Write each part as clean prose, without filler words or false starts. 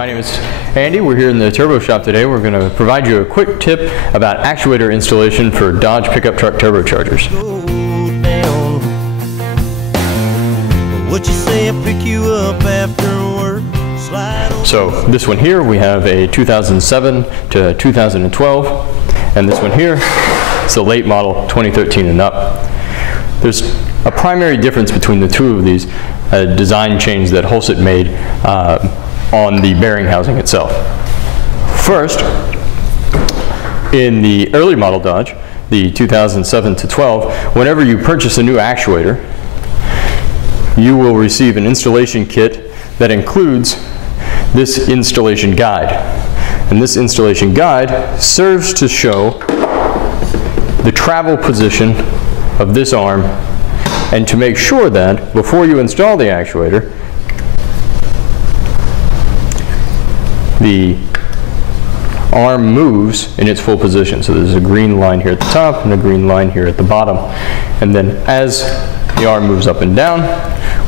My name is Andy. We're here in the turbo shop today. We're going to provide you a quick tip about actuator installation for Dodge pickup truck turbochargers. So this one here, we have a 2007 to 2012, and this one here is the late model 2013 and up. There's a primary difference between the two of these, a design change that Holset made on the bearing housing itself. First, in the early model Dodge, the 2007 to 12, whenever you purchase a new actuator, you will receive an installation kit that includes this installation guide. And this installation guide serves to show the travel position of this arm, and to make sure that before you install the actuator, the arm moves in its full position. So there's a green line here at the top and a green line here at the bottom. And then as the arm moves up and down,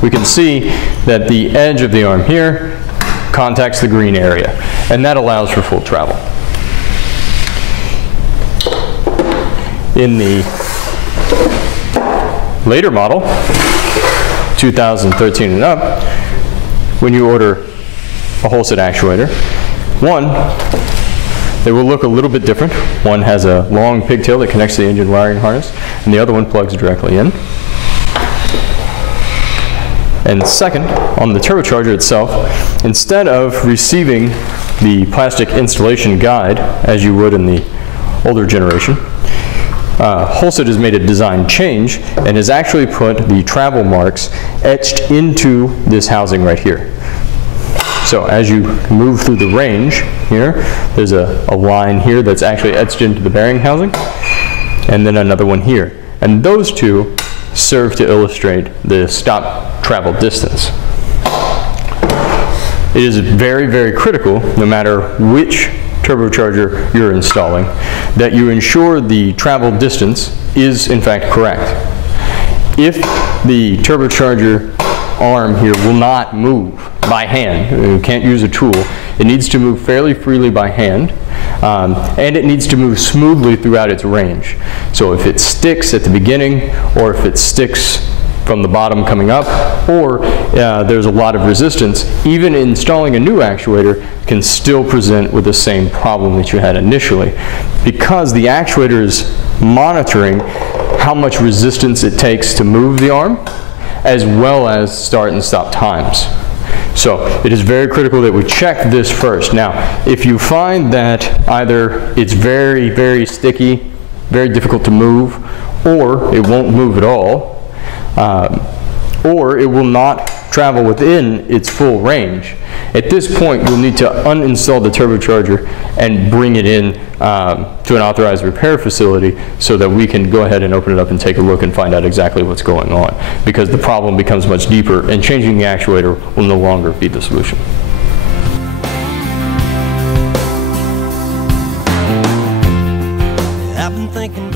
we can see that the edge of the arm here contacts the green area, and that allows for full travel. In the later model, 2013 and up, when you order a Holset actuator, one, they will look a little bit different. One has a long pigtail that connects to the engine wiring harness, and the other one plugs directly in. And second, on the turbocharger itself, instead of receiving the plastic installation guide as you would in the older generation, Holset has made a design change and has actually put the travel marks etched into this housing right here. So as you move through the range here, there's a line here that's actually etched into the bearing housing, and then another one here. And those two serve to illustrate the stop travel distance. It is very, very critical, no matter which turbocharger you're installing, that you ensure the travel distance is in fact correct. If the turbocharger arm here will not move by hand, you can't use a tool, it needs to move fairly freely by hand, and it needs to move smoothly throughout its range. So if it sticks at the beginning, or if it sticks from the bottom coming up, or there's a lot of resistance, even installing a new actuator can still present with the same problem that you had initially, because the actuator is monitoring how much resistance it takes to move the arm, as well as start and stop times. So it is very critical that we check this first. Now, if you find that either it's very, very sticky, very difficult to move, or it won't move at all, or it will not travel within its full range, at this point you'll need to uninstall the turbocharger and bring it in to an authorized repair facility so that we can go ahead and open it up and take a look and find out exactly what's going on, because the problem becomes much deeper and changing the actuator will no longer be the solution. I've been thinking